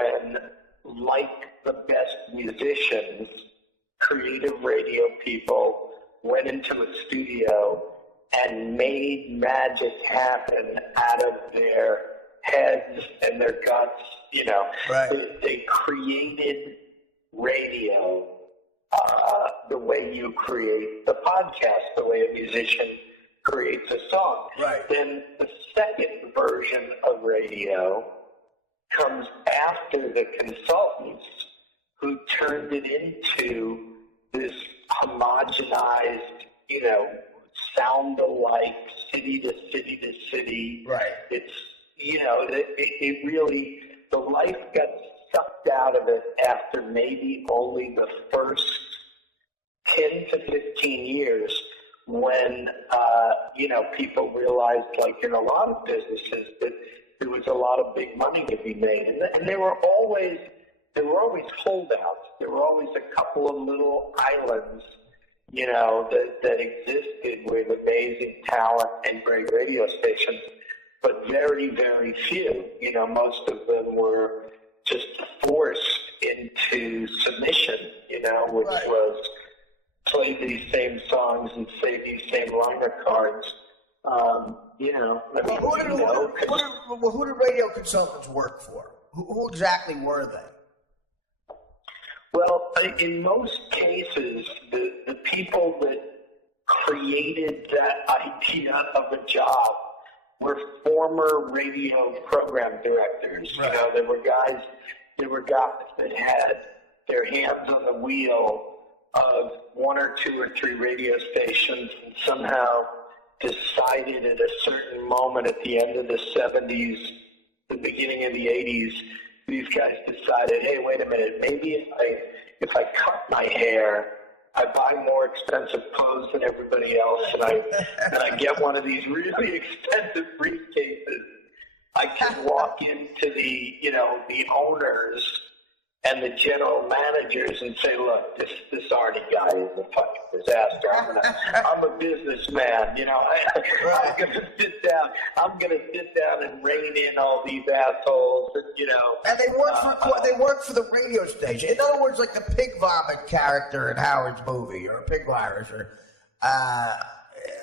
when, like the best musicians, creative radio people went into a studio and made magic happen out of their heads and their guts. You know, they created radio the way you create the podcast, the way a musician creates a song. Right. Then the second version of radio comes after the consultants who turned it into this homogenized, you know, sound alike, city to city to city. Right. It's, you know, it really, the life got sucked out of it after maybe only the first 10 to 15 years when, you know, people realized, like in a lot of businesses, that there was a lot of big money to be made. And there were always holdouts. There were always a couple of little islands, you know, that existed with amazing talent and great radio stations, but very, very few. You know, most of them were just forced into submission, you know, which was play these same songs and say these same liner cards. You know, I mean, who did radio consultants work for? Who exactly were they? Well, in most cases, the people that created that idea of a job were former radio program directors. Right. You know, there were guys that had their hands on the wheel of one or two or three radio stations and somehow decided at a certain moment at the end of the 70s, the beginning of the 80s, these guys decided, hey, wait a minute, maybe if I cut my hair, I buy more expensive clothes than everybody else, and I get one of these really expensive briefcases, I can walk into the owners and the general managers and say, look, this Artie guy is a fucking disaster. I'm a businessman, you know. I'm gonna sit down and rein in all these assholes, and you know. And they work for the radio station. In other words, like the pig vomit character in Howard's movie, or Pig Virus, or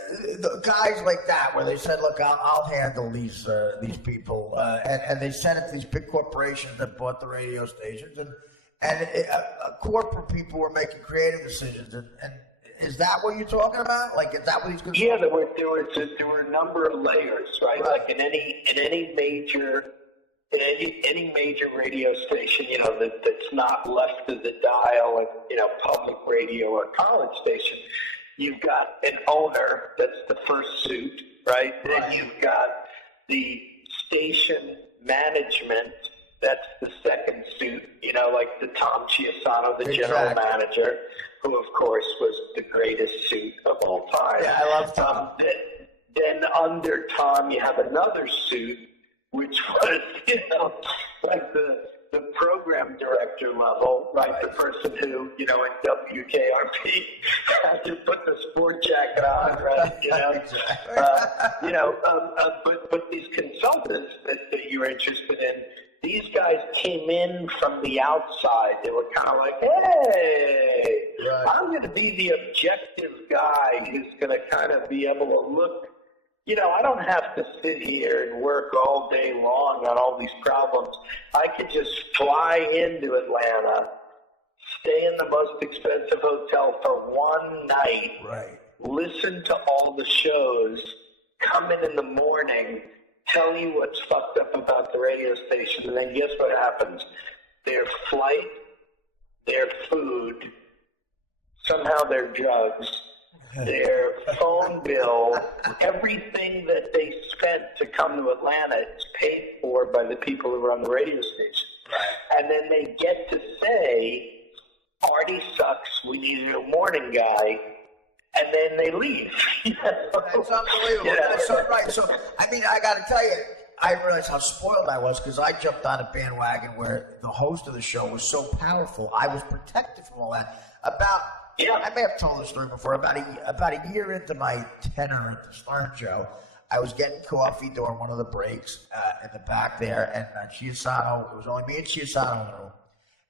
the guys like that, where they said, look, I'll handle these people, and they sent it to these big corporations that bought the radio stations, and corporate people were making creative decisions, and is that what you're talking about? Like, is that what he's going to? Yeah, there were a number of layers, right? Like in any major radio station, you know, that's not left of the dial, and you know, public radio or college station. You've got an owner, that's the first suit, right? Then you've got the station management, that's the second suit, you know, like the Tom Chiasano, the general manager, who of course was the greatest suit of all time. Yeah, I love Tom. Then under Tom, you have another suit, which was, you know, like the program director level, right? The person who, you know, in WKRP had to put the sport jacket on, right? You know, but these consultants that you're interested in, these guys came in from the outside. They were kind of like, hey, I'm going to be the objective guy who's going to kind of be able to look. You know, I don't have to sit here and work all day long on all these problems. I could just fly into Atlanta, stay in the most expensive hotel for one night, listen to all the shows, come in the morning, tell you what's fucked up about the radio station, and then guess what happens? Their flight, their food, somehow their drugs, their phone bill, everything that they spent to come to Atlanta is paid for by the people who run the radio station. And then they get to say, Artie sucks, we need a morning guy, and then they leave. That's unbelievable. Yeah. So, I mean, I got to tell you, I realized how spoiled I was because I jumped on a bandwagon where the host of the show was so powerful. I was protected from all that. I may have told the story before. About a year into my tenure at the Stern Show, I was getting coffee during one of the breaks in the back there, and Chiusano, it was only me and Chiusano in the room.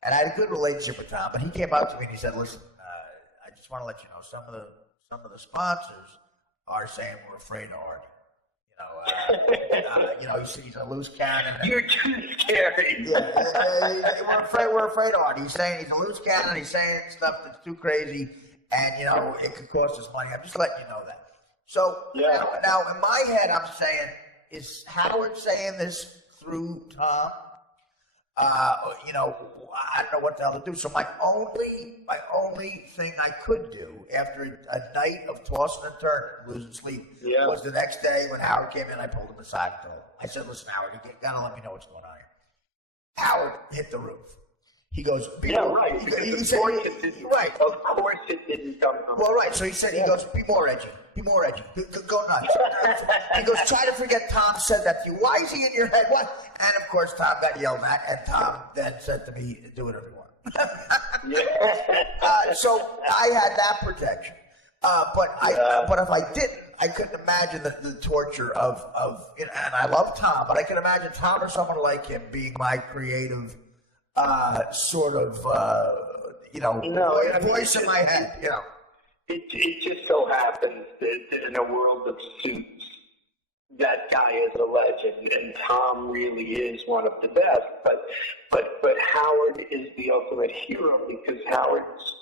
And I had a good relationship with Tom, but he came up to me and he said, listen, I just want to let you know, some of the sponsors are saying we're afraid of Artie. He's a loose cannon. You're too scary. We're afraid of Artie. He's saying he's a loose cannon. He's saying stuff that's too crazy, and it could cost us money. I'm just letting you know that. So now in my head, I'm saying, is Howard saying this through Tom? I don't know what the hell to do. So my only thing I could do after a night of tossing and turning, losing sleep, was the next day when Howard came in. I pulled him aside and told him, I said, "Listen, Howard, you gotta let me know what's going on here." Howard hit the roof. He goes, right. He said, right. Of course it didn't come from. Well, right. So he said, he goes, be more edgy. Go nuts. He goes, try to forget Tom said that to you. Why is he in your head? What? And of course, Tom got yelled at, and Tom then said to me, do whatever you want. So I had that protection. But if I didn't, I couldn't imagine the torture of and I love Tom, but I can imagine Tom or someone like him being my creative sort of, voice in my head, It just so happens that in a world of suits, that guy is a legend, and Tom really is one of the best. But Howard is the ultimate hero because Howard's,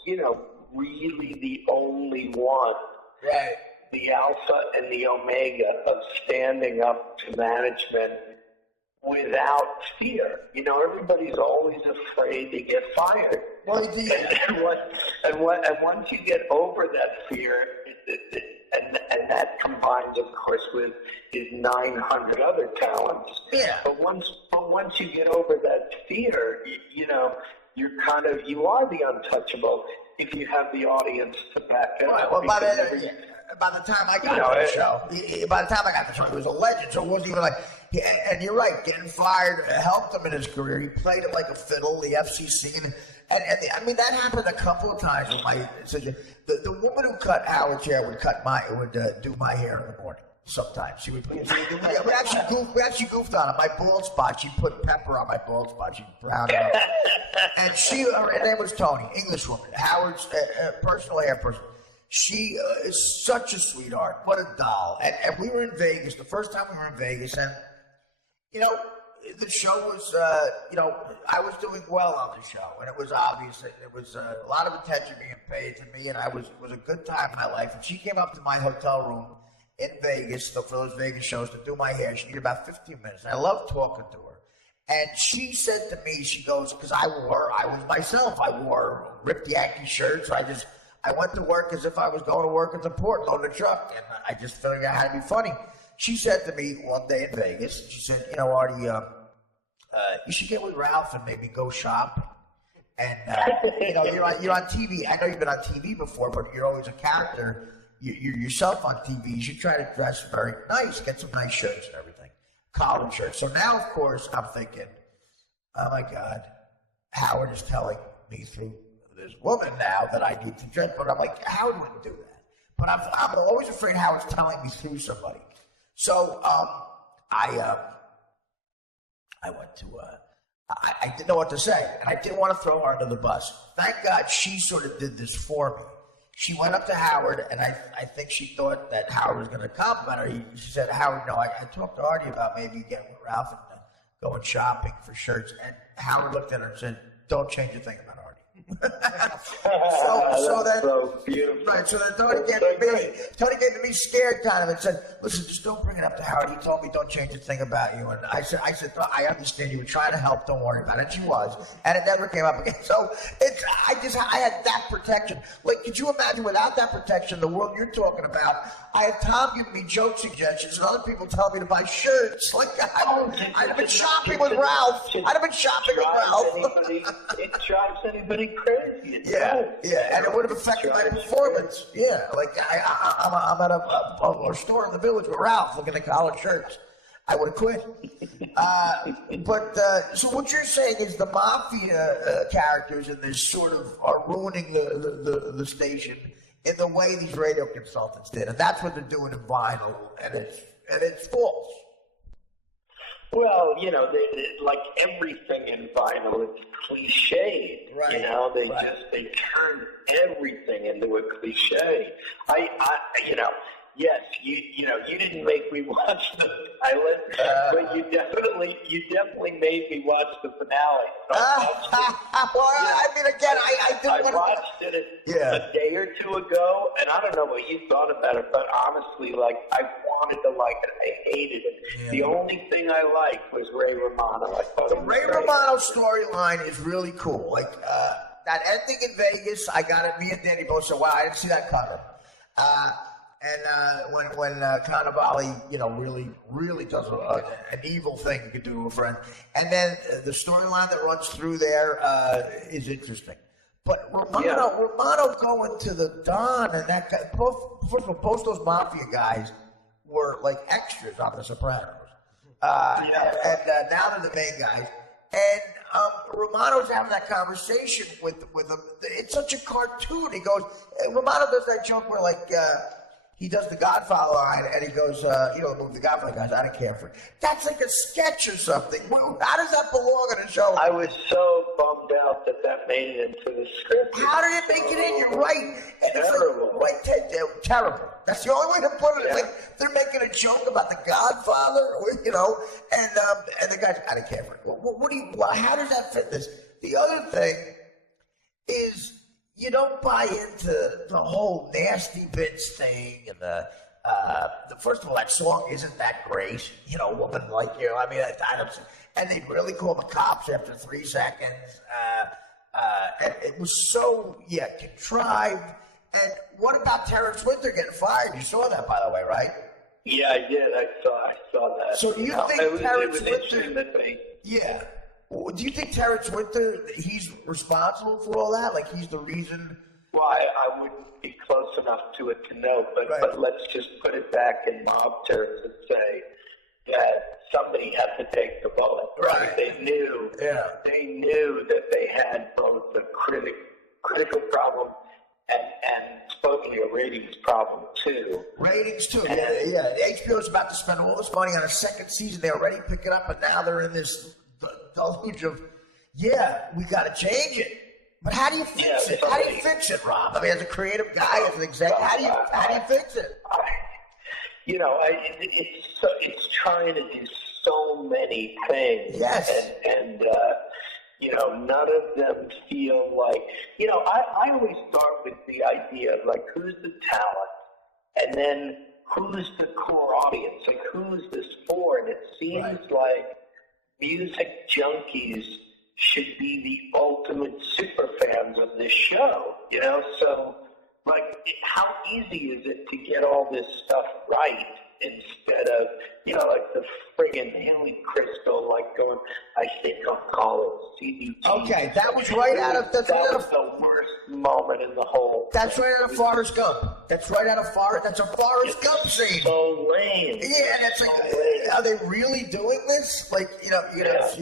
really the only one, right? The alpha and the omega of standing up to management without fear. Everybody's always afraid to get fired. Well, and once you get over that fear, and that combines, of course, with his 900 other talents. Yeah. But once you get over that fear, you are the untouchable if you have the audience to back it up. Well, by the time I got to the show, he was a legend. So it wasn't even like. And you're right, getting fired helped him in his career. He played it like a fiddle, the FCC. And I mean, that happened a couple of times with the woman who cut Howard's hair would do my hair in the morning. Sometimes she would. We actually goofed on it. My bald spot. She put pepper on my bald spot. She browned it up. And her name was Tony, English woman. Howard's personal hair person. She is such a sweetheart. What a doll. And we were in Vegas. The first time we were in Vegas, and the show was, I was doing well on the show, and it was obvious that there was a lot of attention being paid to me, and it was a good time in my life. And she came up to my hotel room in Vegas for those Vegas shows to do my hair. She needed about 15 minutes. I loved talking to her. And she said to me, she goes, because I was myself. I wore ripped Yankee shirts. I went to work as if I was going to work at the port, loading a truck, and I just figured out how to be funny. She said to me one day in Vegas, she said, Artie, you should get with Ralph and maybe go shopping. And, you're on TV. I know you've been on TV before, but you're always a character. You're yourself on TV. You should try to dress very nice, get some nice shirts and everything, collared shirts. So now, of course, I'm thinking, oh, my God, Howard is telling me through this woman now that I need to dress. But I'm like, Howard wouldn't do that. But I'm always afraid Howard's telling me through somebody. So I went to I didn't know what to say, and I didn't want to throw her under the bus. Thank God she sort of did this for me. She went up to Howard, and I think she thought that Howard was going to compliment her. She said, Howard, I talked to Artie about maybe getting with Ralph and going shopping for shirts. And Howard looked at her and said, don't change a thing about Artie. so then, so beautiful. Right, so then Tony came to me scared kind of and said, listen, just don't bring it up to Howard. He told me don't change a thing about you. And I said, I understand you were trying to help, don't worry about it. And she was. And it never came up again. So I had that protection. Like, could you imagine without that protection, the world you're talking about, I had Tom giving me joke suggestions and other people telling me to buy shirts. Like, I'd have been shopping with Ralph. It drives anybody crazy. Yeah, and it would have affected my performance. Yeah, like I'm at a store in the village with Ralph looking at collared shirts. I would have quit. So what you're saying is the mafia characters in this sort of are ruining the station in the way these radio consultants did, and that's what they're doing in vinyl, and and it's false. Well, like everything in vinyl, it's cliched. Right. They turn everything into a cliche. Yes, you didn't make me watch the pilot, but you definitely made me watch the finale. I watched it a day or two ago, and I don't know what you thought about it, but honestly, I wanted to like it. I hated it. Yeah. The only thing I liked was Ray Romano. I thought the Ray Romano storyline is really cool. That ending in Vegas, I got it. Me and Danny both said, "Wow, I didn't see that coming." And when Cannavale, really does an evil thing you could do to a friend, and then the storyline that runs through there is interesting. But Romano going to the Don and that guy, both those mafia guys were like extras on The Sopranos, and now they're the main guys. And Romano's having that conversation with them. It's such a cartoon. He goes, Romano does that joke where he does the Godfather line, and he goes, the movie The Godfather, guys, I don't care for it. That's like a sketch or something. How does that belong on a show? I was so bummed out that made it into the script. How did it make it in? You're right. And terrible. It's terrible. That's the only way to put it. Yeah. They're making a joke about The Godfather, and the guy's, I don't care for it. How does that fit this? The other thing is, you don't buy into the whole nasty bits thing, and the first of all, that song isn't that great. Woman like you. I mean, I don't. And they really call the cops after 3 seconds. And it was so contrived. And what about Terrence Winter getting fired? You saw that, by the way, right? Yeah, I did. I saw that. So do you think Terrence Winter? Yeah. Do you think Terrence Winter, he's responsible for all that? He's the reason? Well, I wouldn't be close enough to it to know, but let's just put it back in mob terms and say that somebody had to take the bullet. Right. They knew that they had both the critical problem and supposedly a ratings problem too. Ratings too, yeah. HBO's about to spend all this money on a second season. They already pick it up, and now they're in this deluge of, we got to change it. But how do you fix it? How do you fix it, Rob? I mean, as a creative guy, as an executive, how do you fix it? It's trying to do so many things. Yes. And none of them feel like, I always start with the idea of who's the talent, and then who's the core audience, who's this for? And it seems like music junkies should be the ultimate super fans of this show, So, how easy is it to get all this stuff right instead of, the friggin' Haley Crystal, going, I think I'll call it CBT. Okay, that was right out of... That was the worst moment in the whole... That's right out of Forrest Gump. That's right out of Forrest... That's a Forrest Gump scene. So lame. Yeah, that's are they really doing this? You're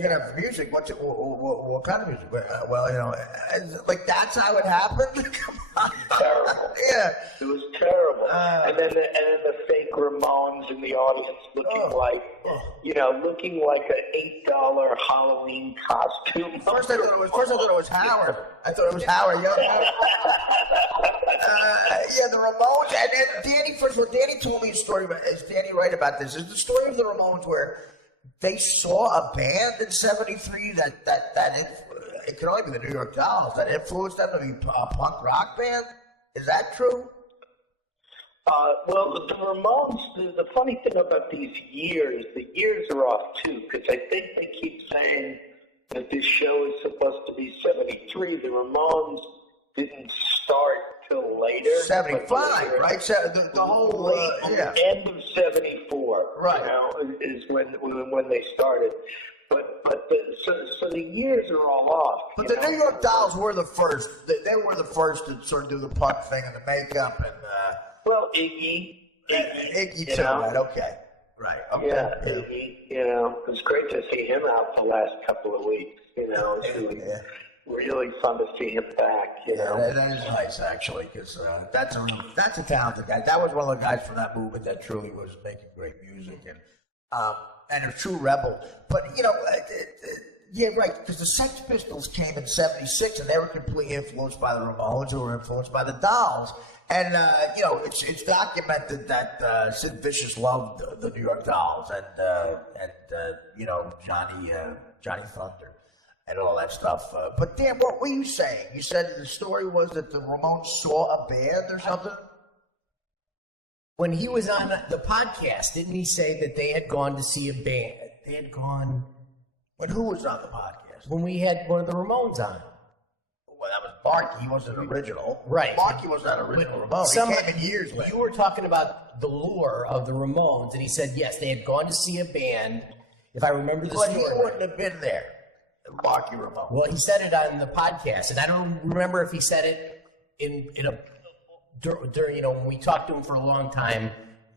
gonna have music. What kind of music? That's how it happened? Come on. Terrible. Yeah. It was terrible. And then the fake Ramones in the audience looking like an $8 Halloween costume. First I thought it was Howard. I thought it was Howard. The Ramones. And then Danny, first of all, Danny told me a story. Is Danny right about this? Is the story of the Ramones where they saw a band in '73 it could only be the New York Dolls that influenced them to be a punk rock band? Is that true? Well, the Ramones, the funny thing about the years are off too, because I think they keep saying that this show is supposed to be 73. The Ramones didn't start till later. 75, right? So the whole end of 74, right? Is when they started. So the years are all off. But the New York Dolls were the first. They were the first to sort of do the punk thing and the makeup and. Well, Iggy too, right? Okay, right. Okay. Yeah, Iggy. It was great to see him out the last couple of weeks. It was really fun to see him back. That is nice actually, because that's a talented guy. That was one of the guys from that movement that truly was making great music. music and a true rebel. But yeah, right. Because the Sex Pistols came in '76, and they were completely influenced by the Ramones, who were influenced by the Dolls. And it's documented that Sid Vicious loved the New York Dolls and Johnny Thunder and all that stuff. But Dan, what were you saying? You said the story was that the Ramones saw a band or something? When he was on the podcast, didn't he say that they had gone to see a band? They had gone... When who was on the podcast? When we had one of the Ramones on. Well, that was Marky. He wasn't original. Right. Marky was not original Ramones. He came in years later. You were talking about the lure of the Ramones, and he said, yes, they had gone to see a band, if I remember the story. But he wouldn't have been there, Marky Ramone. Well, he said it on the podcast, and I don't remember if he said it during when we talked to him for a long time,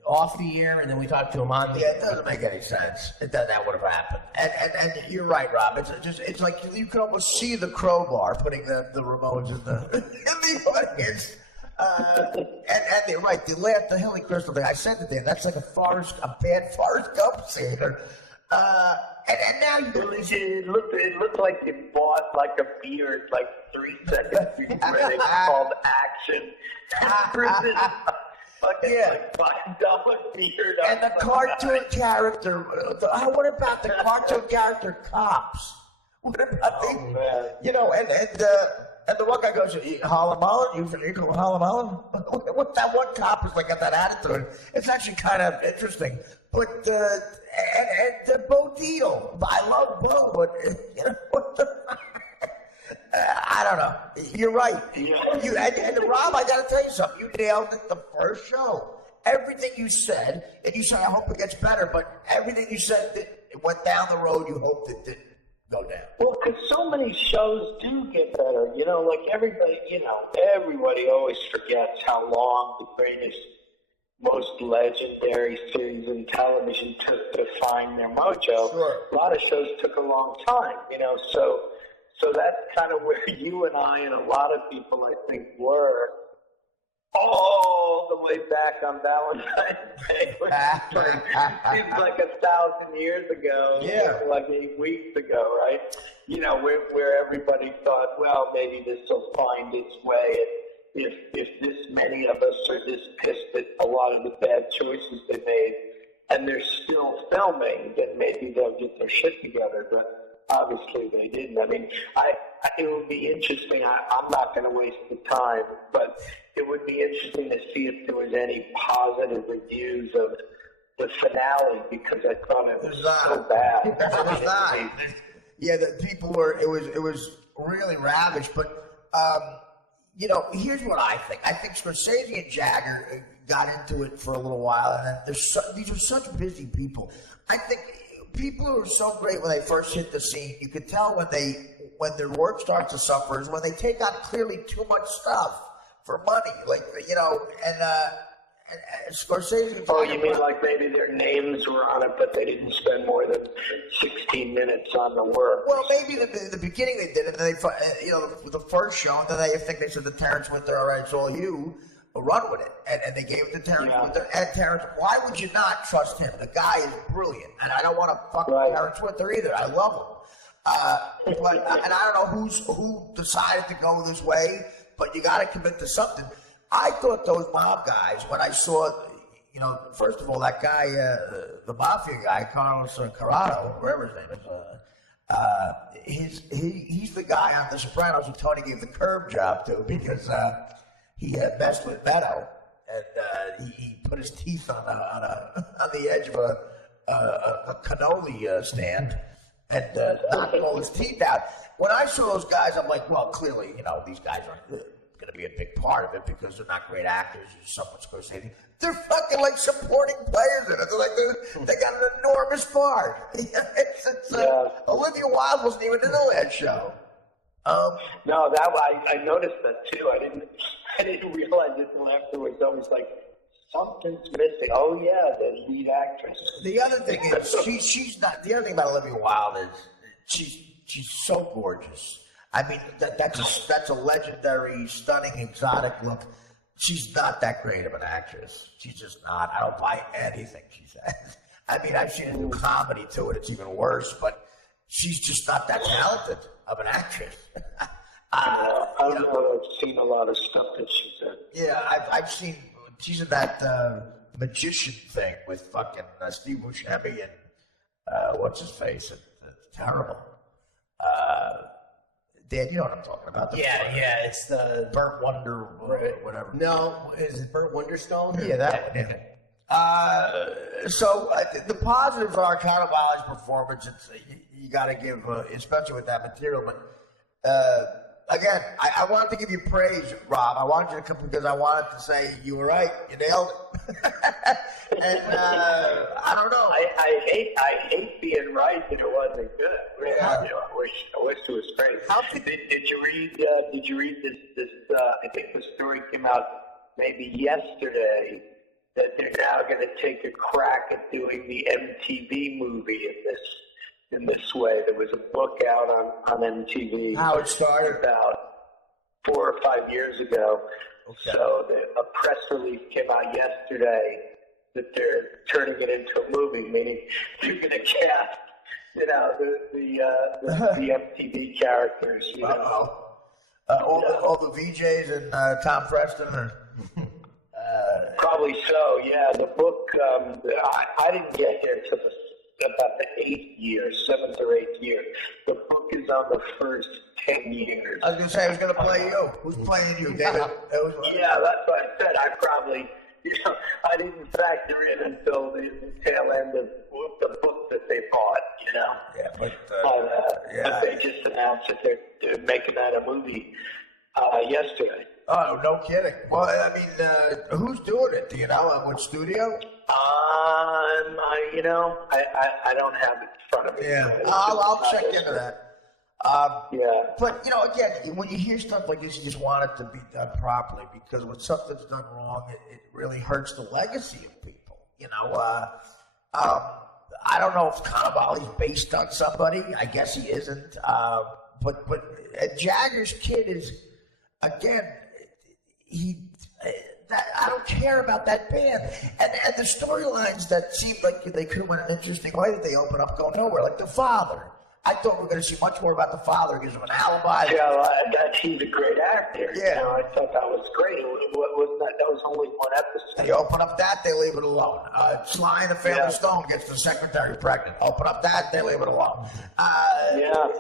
off the air, and then we talked to him on the air. Yeah, it doesn't make any sense. That would have happened. And you're right, Rob. It's like you can almost see the crowbar putting the Ramones in the audience. And they're right. The Hilly Crystal thing. I said to Dan, that's like a bad Forrest Gump scene. And now it looked like you bought like a beard like 3 seconds before it was called Action. Like $5 beard. And the cartoon character. What about the cartoon character Cops? What about and the one guy goes, Harlem Island? You from Harlem Island? What that one cop is like, got that attitude. It's actually kind of interesting. But and Bo Deal. I love Bo, but what the. I don't know. You're right. Yeah. And Rob, I got to tell you something. You nailed it the first show. Everything you said, and you said, I hope it gets better, but everything you said it went down the road you hoped it didn't go down. Well, because so many shows do get better. Like everybody always forgets how long the greatest, most legendary series in television took to find their mojo. Sure. A lot of shows took a long time, So that's kind of where you and I and a lot of people, I think, were all the way back on Valentine's Day, which seems like 1,000 years ago, like 8 weeks ago, right? Where everybody thought, well, maybe this will find its way. If this many of us are this pissed at a lot of the bad choices they made, and they're still filming, then maybe they'll get their shit together. But obviously they didn't. I mean, it would be interesting. I'm not going to waste the time, but it would be interesting to see if there was any positive reviews of the finale, because I thought it was so bad. There's not. Yeah, the people were. It was really ravished. But here's what I think. I think Scorsese and Jagger got into it for a little while, and then these are such busy people. I think people who are so great when they first hit the scene, you can tell when their work starts to suffer is when they take on clearly too much stuff for money, and Scorsese. Oh, you mean like maybe their names were on it, but they didn't spend more than 16 minutes on the work? Well, maybe the beginning they did it, and they the first show, and then I think they said to Terrence Winter, all right, it's all you. Run with it, and they gave it to Terrence Winter. And Terrence, why would you not trust him? The guy is brilliant, and I don't want to fuck with Terrence Winter either. I love him, and I don't know who decided to go this way, but you got to commit to something. I thought those mob guys, when I saw, first of all, that guy, the mafia guy, Carlos Carrado, whatever his name is, he's the guy on The Sopranos who Tony gave the curb job to because. He messed with Beto, and he put his teeth on the edge of a cannoli stand, and knocked all his teeth out. When I saw those guys, I'm like, well, clearly, these guys aren't going to be a big part of it because they're not great actors. Or someone's Scorsese. They're fucking like supporting players in it. They're like they got an enormous part. Olivia Wilde wasn't even in the last show. No, I noticed that too. I didn't realize it until afterwards. I was like, something's missing. Oh yeah, the lead actress. The other thing is she's not. The other thing about Olivia Wilde is she's so gorgeous. I mean, that's a legendary, stunning, exotic look. She's not that great of an actress. She's just not. I don't buy anything she says. I mean, I've seen a new comedy to it. It's even worse, but she's just not that talented of an actress. I don't know. I've seen a lot of stuff that she's in. Yeah, I've seen. She's in that magician thing with fucking Steve Buscemi and what's his face? It's terrible. Dan, you know what I'm talking about? Yeah, it's the Burt Wonder or whatever. No, is it Burt Wonderstone? Yeah, that one. Yeah. So the positives are kind of Ollie's performance. It's, you got to give, especially with that material. But again, I wanted to give you praise, Rob. I wanted you to come because I wanted to say you were right. You nailed it. And I don't know. I hate being right that it wasn't good. Yeah. You know, I wish it was great. Did you read this? I think the story came out maybe yesterday that they're now going to take a crack at doing the MTV movie in this way. There was a book out on MTV. How it started about 4 or 5 years ago. Okay. So a press release came out yesterday that they're turning it into a movie, meaning they're going to cast, you know, the MTV characters. You know. All the VJs and Tom Preston are. Probably so. Yeah, the book. I didn't get here until about the 7th or 8th year. The book is on the first 10 years. I was going to say, who's going to play you? Who's playing you, David? Yeah, that's what I said. I probably, I didn't factor in until the tail end of the book that they bought, you know. Yeah, but they just announced that they're making that a movie yesterday. Oh, no kidding. Well, I mean, who's doing it? Do you know? What studio? I don't have it in front of me. Yeah, I'll check into that. Yeah. But, again, when you hear stuff like this, you just want it to be done properly because when something's done wrong, it really hurts the legacy of people. I don't know if Cannavale's based on somebody. I guess he isn't. But Jagger's kid is, again, I don't care about that band. And the storylines that seemed like they could have went an interesting way that they open up go nowhere, like the father. I thought we were going to see much more about the father. Gives him an alibi. Yeah, he's a great actor. Yeah. I thought that was great. That was only one episode. You open up that, they leave it alone. Sly and the Family Stone gets the secretary pregnant. Open up that, they leave it alone.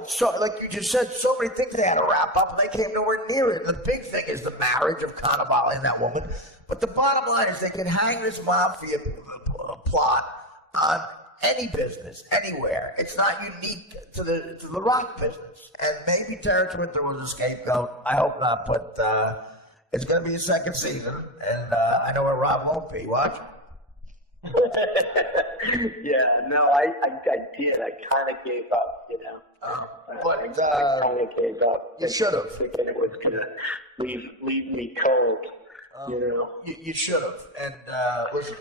So, like you just said, so many things they had to wrap up, and they came nowhere near it. The big thing is the marriage of Cannavale and that woman. But the bottom line is they can hang this mafia plot on any business, anywhere. It's not unique to the rock business. And maybe Terrence Winter was a scapegoat. I hope not, but it's going to be a second season, and I know where Rob won't be. Watch. Yeah, no, I did. I kind of gave up, I kind of gave up. You should have. Thinking it was going to leave me cold, You should have. And listen,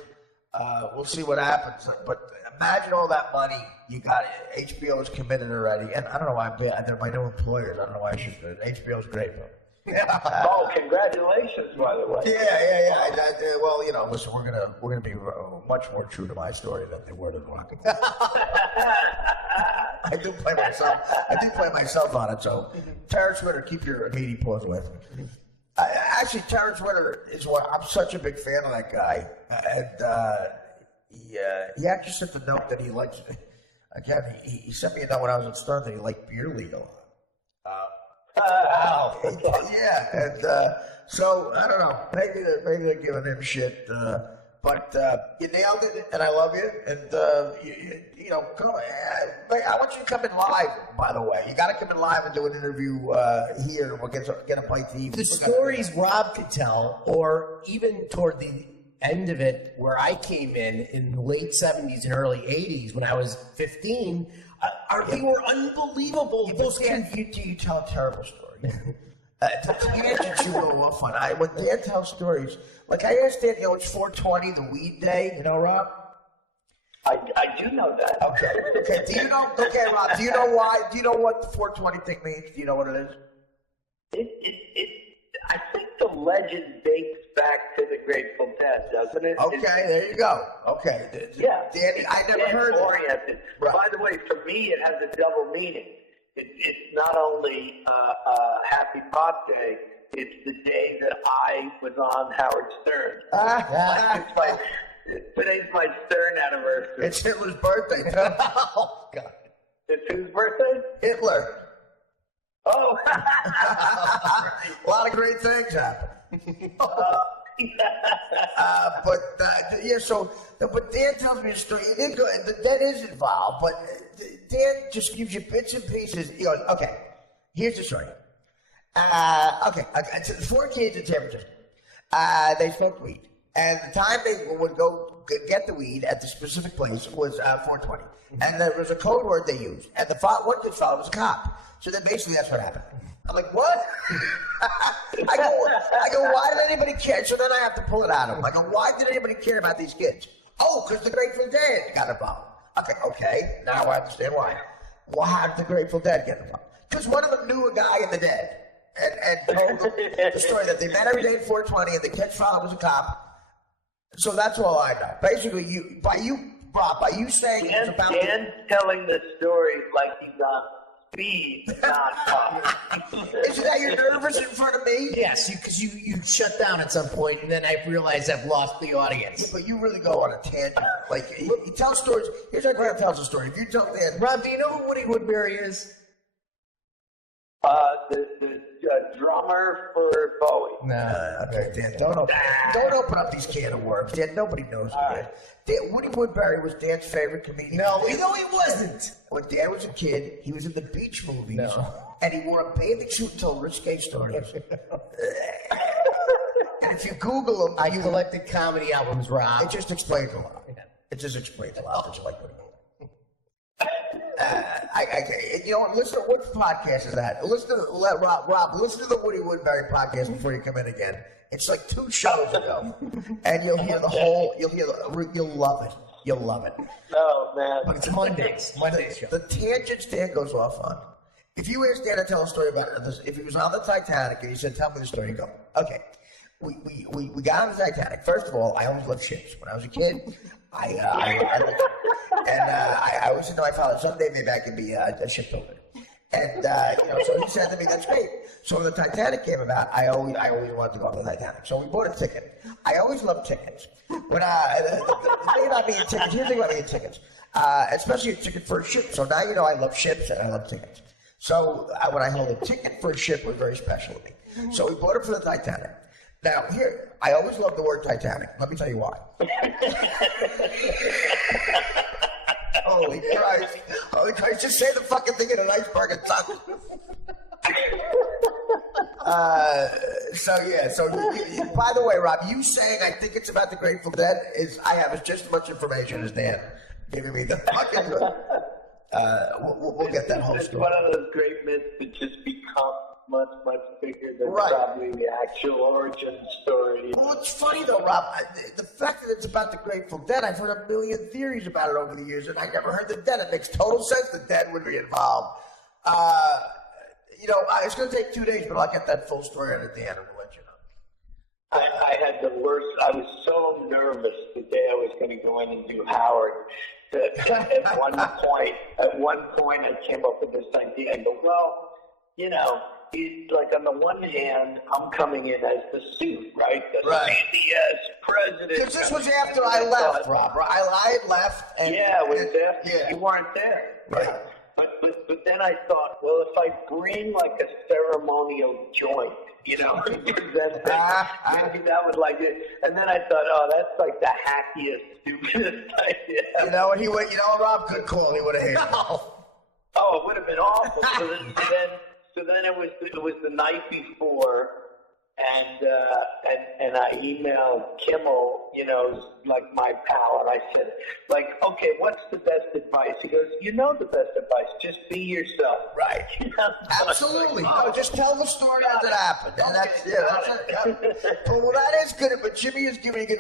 we'll see what happens. But imagine all that money you got. HBO is committed already. And I don't know why they're my new employers. I don't know why I should do it. HBO's great, though. Oh, congratulations, by the way. Yeah. Well, listen, we're gonna be much more true to my story than they were to the Rock. I do play myself on it. So, Terrence Winter, keep your meaty paws away from me. Actually, Terrence Winter is what I'm such a big fan of that guy, and he actually sent the note that he likes. Again, he sent me a note when I was at Stern that he liked beer league a lot. Yeah, and so I don't know. Maybe they're giving him shit, but you nailed it, and I love you. And come. I want you to come in live. By the way, you got to come in live and do an interview here. We'll get a bite to eat. The stories Rob could tell, or even toward the end of it, where I came in the late '70s and early '80s when I was 15. They were unbelievable. You tell a terrible story. Tangent you go off on. When Dan tells stories, like I asked Dan, it's 420, the weed day, Rob? I do know that. Okay. Do you know? Okay, Rob. Do you know why? Do you know what the 420 thing means? Do you know what it is? I think the legend dates back to the Grateful Dead, doesn't it? Okay, there you go. Okay. Yeah. Danny, I never heard of it. Oriented. Right. By the way, for me, it has a double meaning. It's not only Happy Pop Day, it's the day that I was on Howard Stern. Today's my Stern anniversary. It's Hitler's birthday, too. Oh, God. It's whose birthday? Hitler. Oh. A lot of great things happen. But Dan tells me a story. The Dead is involved, but Dan just gives you bits and pieces. He goes, okay, here's the story. So 4 kids in San Francisco. They smoked weed. And the time they would go get the weed at the specific place was 4:20. And there was a code word they used. And one kid's father was a cop. So then basically that's what happened. I'm like, what? I go, why did anybody care? So then I have to pull it out of him. I go, why did anybody care about these kids? Oh, because the Grateful Dead got involved. Okay, now I understand why. Well, how did the Grateful Dead get involved? Because one of them knew a guy in the Dead and told them the story that they met every day at 4:20 and the kid's father was a cop. So that's all I know. Basically, Rob, by you saying it's about Dan's telling the story like he's on speed, not pop. Is it that you're nervous in front of me? Yes, because you shut down at some point, and then I realized I've lost the audience. But you really go on a tangent. Like, he tells stories. Here's how Dan tells a story. If you tell Dan... Rob, do you know who Woody Woodbury is? The drummer for Bowie. No, okay, Dan, don't open up these can of worms. Dan, nobody knows who Dan. Woody Woodbury was Dan's favorite comedian. No, he wasn't. When Dan was a kid, he was in the Beach movies, No. and he wore a bathing suit and told risque stories. And if you Google him, I collected comedy albums, Rob. it just explains a lot. It just explains a lot. Just like listen. What podcast is that? Rob. Listen to the Woody Woodbury podcast before you come in again. It's like 2 shows ago, and you'll hear the whole. You'll love it. You'll love it. Oh man! But it's Mondays. Mondays show. The tangents Dan goes off on. If you asked Dan to tell a story about this, if he was on the Titanic and he said, "Tell me the story," you go, "Okay." We got on the Titanic. First of all, I always loved ships. When I was a kid, I always said to my father, someday maybe I could be a shipbuilder. And so he said to me, "That's great." So when the Titanic came about, I always wanted to go on the Titanic. So we bought a ticket. I always loved tickets. But the thing about me and tickets, here's the thing about me and tickets, especially a ticket for a ship. So now you know I love ships and I love tickets. So when I held a ticket for a ship, it was very special to me. So we bought it for the Titanic. Now, here, I always love the word Titanic. Let me tell you why. Holy Christ. Holy Christ. Just say the fucking thing in an iceberg and talk. By the way, Rob, you saying I think it's about the Grateful Dead I have just as much information as Dan giving me the fucking... we'll get that whole It's story. one of those great myths that just become much bigger than probably the actual origin story. Well, it's funny though, Rob. The fact that it's about the Grateful Dead, I've heard a million theories about it over the years, and I never heard the Dead. It makes total sense the Dead would be involved. It's going to take 2 days, but I'll get that full story on at the end and let you know. I had the worst. I was so nervous the day I was going to go in and do Howard. That at one point, I came up with this idea. I go, well, it's like on the one hand, I'm coming in as the suit, right? The CBS president. Because this was after I left, Rob. I had left. And, it was after you weren't there. Right. Yeah. But then I thought, well, if I bring like a ceremonial joint, and present it, maybe that would like it. And then I thought, oh, that's like the hackiest, stupidest idea. You know what? Rob, good call. He would have hated it. Oh, it would have been awful. So then it was the night before, and I emailed Kimmel, like my pal, and I said, okay, what's the best advice? He goes, the best advice, just be yourself. Right. Absolutely. No, just tell the story as it happened. And that's it. Well, that is good. But Jimmy is giving a good.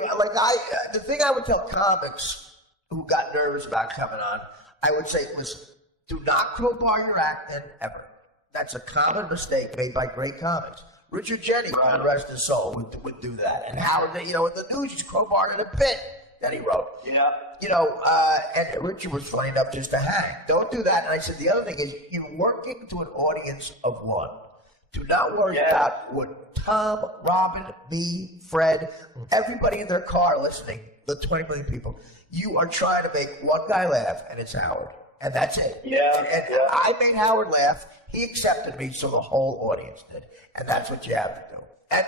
The thing I would tell comics who got nervous about coming on, I would say was, do not crowbar your act in ever. That's a common mistake made by great comics. Richard Jennings, God rest his soul, would do that. And Howard, in the news, he's crowbarred in a bit that he wrote. Yeah. And Richard was funny enough just to hang. Don't do that. And I said, the other thing is, you're working to an audience of one. Do not worry about what Tom, Robin, me, Fred, everybody in their car listening, the 20 million people. You are trying to make one guy laugh, and it's Howard. And that's it. Yeah. And I made Howard laugh. He accepted me, so the whole audience did. And that's what you have to do. And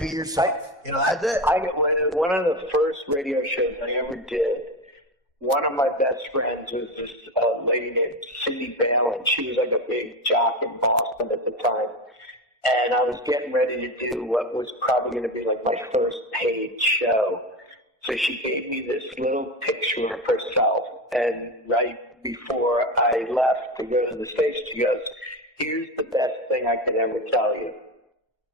be yourself. That's it. One of the first radio shows I ever did, one of my best friends was this lady named Cindy Balin. She was like a big jock in Boston at the time. And I was getting ready to do what was probably going to be like my first paid show. So she gave me this little picture of herself. And right before I left to go to the station, she goes, "Here's the best thing I could ever tell you.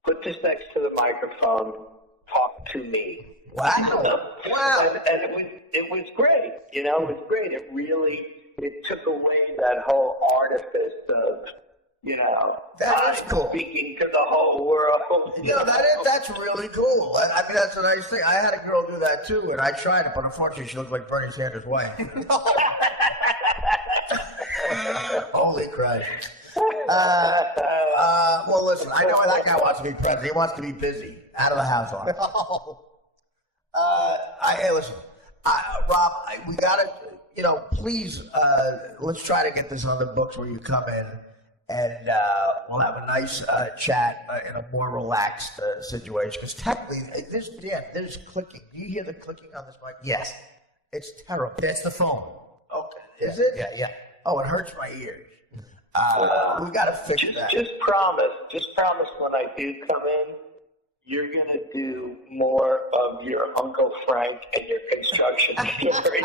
Put this next to the microphone. Talk to me." Wow. Wow. And it was great. It was great. It took away that whole artifice of, that is cool. Speaking to the whole world. That's really cool. I mean, that's a nice thing. I had a girl do that too, and I tried it, but unfortunately, she looked like Bernie Sanders' wife. Holy Christ. Well, listen, I know that guy wants to be president. He wants to be busy, out of the house on. Hey, listen, Rob, we gotta, please, let's try to get this on the books where you come in, and we'll have a nice chat in a more relaxed situation. Because technically, there's clicking. Do you hear the clicking on this mic? Yes. It's terrible. That's the phone. Okay. Is it? Yeah. Oh, it hurts my ears. We got to fix that. Just promise when I do come in, you're going to do more of your Uncle Frank and your construction story.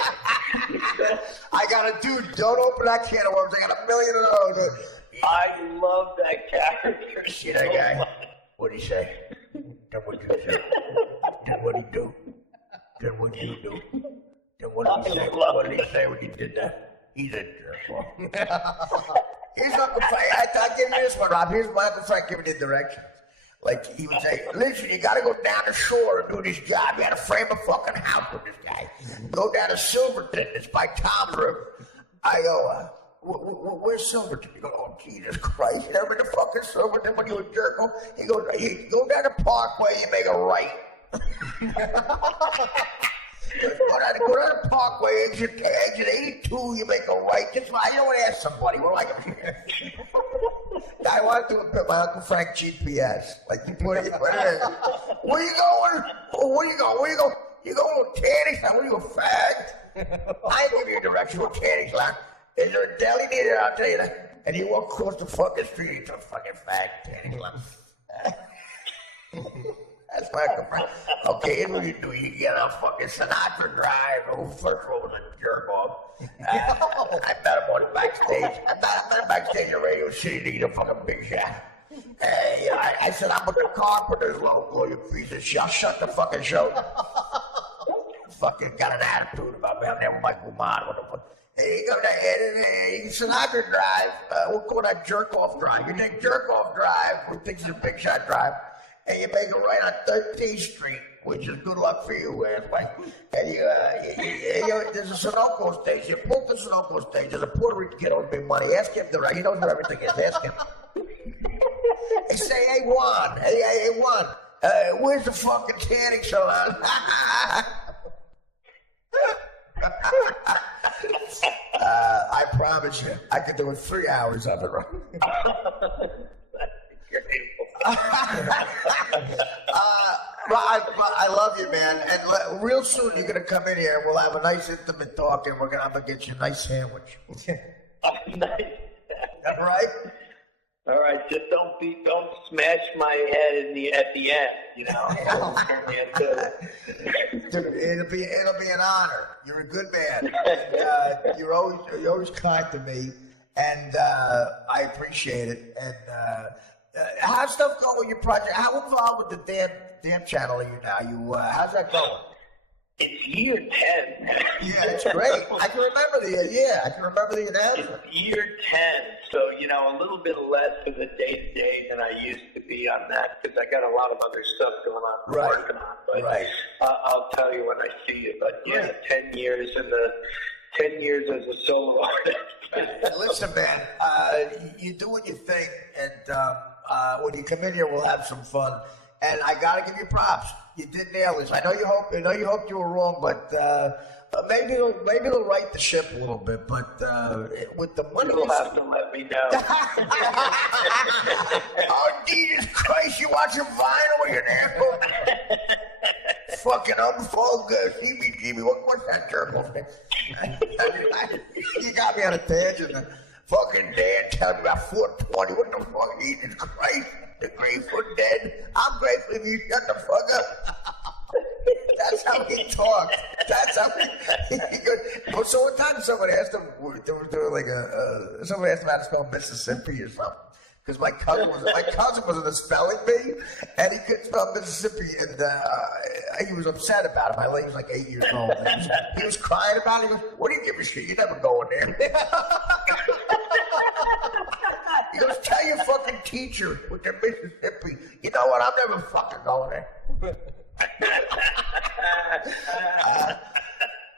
I got to do, don't open that can of worms. I got a million of those. I love that character. See that guy? What'd he say? Then what'd you say? Then what'd he do? Then what'd you do? Then what'd he say? What did he say when he did that? He's a jerk. Here's Uncle Frank. I'll give you this one, Rob. Here's my Uncle Frank giving the directions. Like, he would say, "Listen, you gotta go down the shore and do this job. You gotta frame a fucking house with this guy. Go down to Silverton. It's by Tom River." I go, "Where's Silverton?" You go, "Oh, Jesus Christ. You never been to fucking Silverton when you were a jerk?" He goes, "Go down the Parkway, you make a right." Go down the Parkway, exit 82, you make a right. Just I don't want to ask somebody. I want to do my Uncle Frank GPS. Like, you put it in. Where you going? Where you going? You going to Tanny's? Where you a fag? I give you a direction to Tanny's. Is there a deli near there? I'll tell you that. And you walk across the fucking street, it's a fucking fag. Tanny's. That's my Uncle Frank. Okay, here's what you do. You get on fucking Sinatra Drive. First row was a jerk off. I met him on the backstage. I met him backstage at Radio City to eat a fucking big shot. I said, "I'm with the Carpenters logo, you piece of shit. Shut the fucking show." Fucking got an attitude about me. I'm never Michael Mann. What the fuck? Hey, you go to Sinatra Drive. We'll call that Jerk Off Drive. You take Jerk Off Drive, we think it's a big shot drive. And you make a right on 13th Street, which is good luck for you. And there's a Sunoco station. You pull the Sunoco station. There's a Puerto Rican kid with big money. Ask him he knows where everything is. Ask him. They say, "Hey, Juan. Hey, Juan. Where's the fucking tanning salon?" I promise you, I could do it 3 hours of it, right? I love you, man. And real soon you're gonna come in here. We'll have a nice intimate talk, and I'm gonna get you a nice sandwich. Nice. All right. All right. Just don't smash my head at the end. It'll be an honor. You're a good man. And, you're always kind to me, and I appreciate it. And how's stuff going with your project? How involved with the damn channel are you now? How's that going? It's year 10. Yeah, it's great. I can remember the announcement. It's year 10, so, a little bit less of the day-to-day than I used to be on that, because I got a lot of other stuff going on working on. But I'll tell you when I see you. But, 10 years 10 years as a solo artist. Listen, man, you're doing your thing, and when you come in here, we'll have some fun. And I gotta give you props. You did nail this. I know you hoped you were wrong, but maybe it'll right the ship a little bit. But with the money, you'll have to let me know. Oh, Jesus Christ! You watching vinyl with your asshole? Fucking unfold, CBGB. What's that turbo thing? You got me on a tangent. Fucking Dan telling me about 420. What the fuck, Jesus Christ? The grateful dead. I'm grateful if you shut the fuck up. That's how he talks. That's how he goes. So one time somebody asked him, somebody asked him how to spell Mississippi or something. Because my cousin was in the spelling bee, and he couldn't spell Mississippi, and he was upset about it. He was like 8 years old. He was crying about it. He goes, "What do you give a shit? You never go in there." He goes, "Tell your fucking teacher with the Mississippi. You know what? I'm never fucking going there."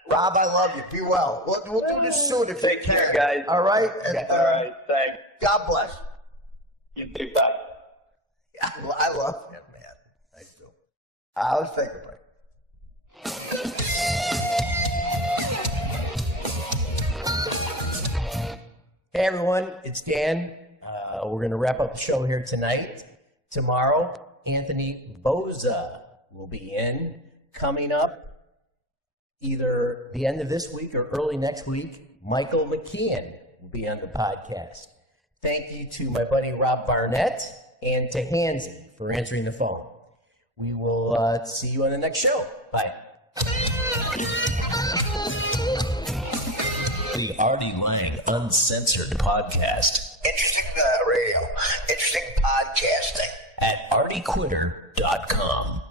Rob, I love you. Be well. We'll do this soon if you can. Take care, guys. All right? And, all right, thanks. God bless. You too, bye. Yeah, I love him, man. I do. Let's take a break. Hey, everyone. It's Dan. We're going to wrap up the show here tonight. Tomorrow, Anthony Boza will be in. Coming up, either the end of this week or early next week, Michael McKeon will be on the podcast. Thank you to my buddy Rob Barnett and to Hansy for answering the phone. We will see you on the next show. Bye. The Artie Lang Uncensored Podcast. Interesting radio. Interesting podcasting. At artiequitter.com.